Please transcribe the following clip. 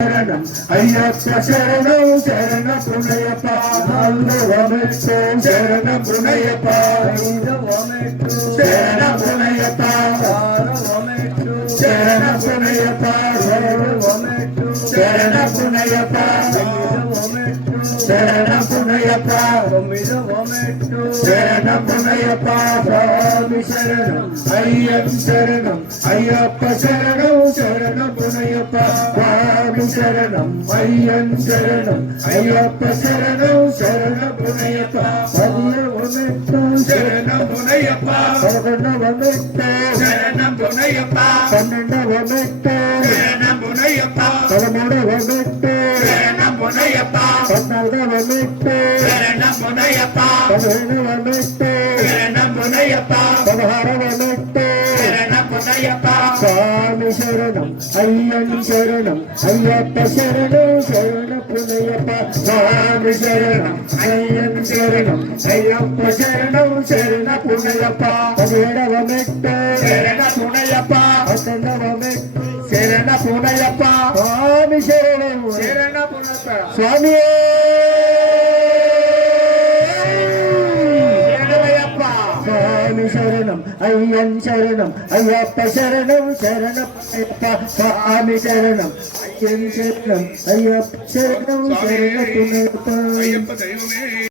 శరణం అయ్యప్ప శరణం శరణ పునయప్ప నాలుగవమెట్టు శరణ పునయప్ప ఐదవమెట్టు శరణ పునయప్ప ఆరవమెట్టు శరణ పునయప్ప ఏడవమెట్టు శరణ పునయప్ప ఎనిమిదవమెట్టు శరణ పునయప్ప తొమ్మిదవమెట్టు శరణ పునయప్ప స్వామి శరణం అయ్యం శరణం అయ్యప్ప శరణం శరణ పునయప్ప స్వామి శరణం అయ్యన్ శరణం అయ్యప్ప శరణం శరణ పునయప్ప పదియవమెట్టు శరణం పునయప్ప పదకొండవమెట్టు శరణం పునయప్ప పన్నెండవమెట్టు శరణం పునయప్ప పదమూడవమెట్టు శరణం పునయప్ప పద్నాలుగవమెట్టు శరణం పునయప్ప పదిహేనవమెట్టు శరణం పునయప్ప పదహారవమెట్టు శరణం పునయప్ప స్వామి శరణం అయ్యన్ శరణం అయ్యప్ప శరణం శరణ పునయప్ప స్వామి శరణం అయ్యన్ శరణం అయ్యప్ప శరణం శరణ పునయప్ప పదిహేడవమెట్టు శరణ పునయప్ప పద్దెనిమిదవమెట్టు శరణ పునయప్ప స్వామి శరణం శరణ పునయప్ప స్వామి శరణం అయ్యన్ శరణం అయ్యప్ప శరణం శరణ పునయప్ప స్వామి శరణం అయ్యన్ శరణం అయ్యప్ప శరణం శరణ పునయప్ప